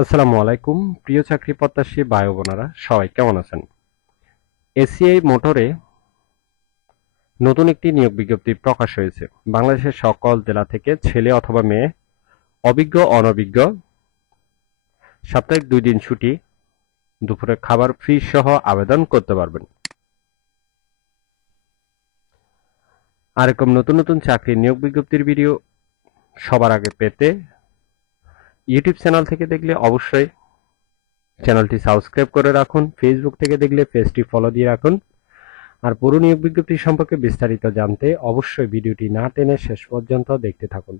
আসসালামু আলাইকুম প্রিয় চাকরি প্রত্যাশী ভাই ও বোনেরা সবাই কেমন আছেন? এসিআই মোটরে নতুন একটি নিয়োগ বিজ্ঞপ্তি প্রকাশ হয়েছে। বাংলাদেশের সকল জেলা থেকে ছেলে অথবা মেয়ে, অভিজ্ঞ অনভিজ্ঞ, সাপ্তাহিক 2 দিন ছুটি, দুপুরে খাবার ফ্রি সহ আবেদন করতে পারবেন। আর এরকম নতুন নতুন চাকরির নিয়োগ বিজ্ঞপ্তির ভিডিও সবার আগে পেতে ইউটিউব চ্যানেল থেকে দেখলে অবশ্যই চ্যানেলটি সাবস্ক্রাইব করে রাখুন। ফেসবুক থেকে দেখলে পেজটি ফলো দিয়ে রাখুন। আর পুরো নিয়োগ বিজ্ঞপ্তি সম্পর্কে বিস্তারিত জানতে অবশ্যই ভিডিওটি না টেনে শেষ পর্যন্ত দেখতে থাকুন।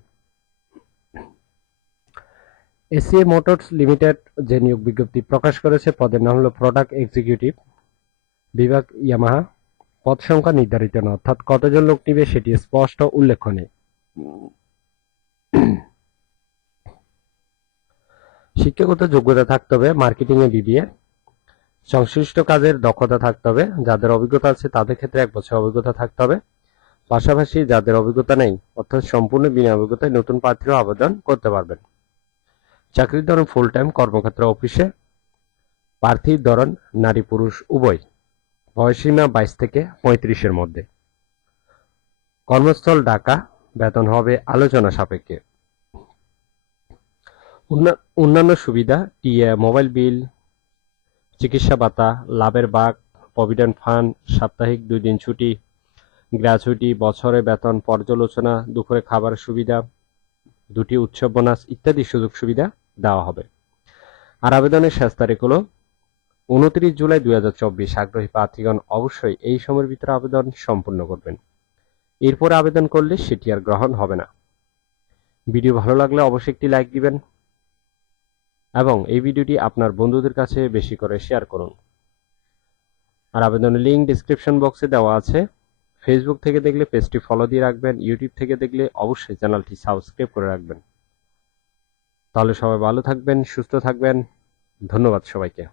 এসিএ মোটরস লিমিটেড যে নিয়োগ বিজ্ঞপ্তি প্রকাশ করেছে পদের নাম হলো প্রোডাক্ট এক্সিকিউটিভ, বিভাগ ইয়ামাহা। পদ সংখ্যা নির্ধারিত না, অর্থাৎ কতজন লোক নিবে সেটি স্পষ্ট উল্লেখ নেই। শিক্ষাগত যোগ্যতা থাকতে হবে মার্কেটিং এ বিবিএ, সংশ্লিষ্ট কাজের দক্ষতা থাকতে হবে। যাদের অভিজ্ঞতা আছে তাদের ক্ষেত্রে 1 বছর অভিজ্ঞতা থাকতে হবে। পাশাপাশি যাদের অভিজ্ঞতা নেই অর্থাৎ সম্পূর্ণ বিনা অভিজ্ঞতায় নতুন প্রার্থীরাও আবেদন করতে পারবেন। চাকরির ধরন ফুল টাইম, কর্মক্ষেত্র অফিসে। প্রার্থীর ধরন নারী পুরুষ উভয়। বয়সসীমা 22 থেকে 35-এর মধ্যে। কর্মস্থল ঢাকা। বেতন হবে আলোচনা সাপেক্ষে। অন্যান্য সুবিধা টিএ, মোবাইল বিল, চিকিৎসা ভাতা, লাভের ভাগ, প্রভিডেন্ট ফান্ড, সাপ্তাহিক 2 দিন ছুটি, গ্র্যাচুইটি, বছরে বেতন, পর্যালোচনা, দুপুরে খাবার সুবিধা, 2টি উৎসব বোনাস ইত্যাদি সুযোগ সুবিধা দেওয়া হবে। আর আবেদনের শেষ তারিখ হলো 29 জুলাই 2024। আগ্রহী প্রার্থীগণ অবশ্যই এই সময়ের ভিতরে আবেদন সম্পূর্ণ করবেন। এরপরে আবেদন করলে সেটি আর গ্রহণ হবে না। ভিডিও ভালো লাগলে অবশ্যই একটি লাইক দিবেন এবং এই ভিডিওটি আপনার বন্ধুদের কাছে বেশি করে শেয়ার করুন। আর আবেদনের লিঙ্ক ডেসক্রিপশন বক্সে দেওয়া আছে। ফেসবুক থেকে দেখলে পেজটি ফলো দিয়ে রাখবেন, ইউটিউব থেকে দেখলে অবশ্যই চ্যানেলটি সাবস্ক্রাইব করে রাখবেন। তাহলে সবাই ভালো থাকবেন, সুস্থ থাকবেন। ধন্যবাদ সবাইকে।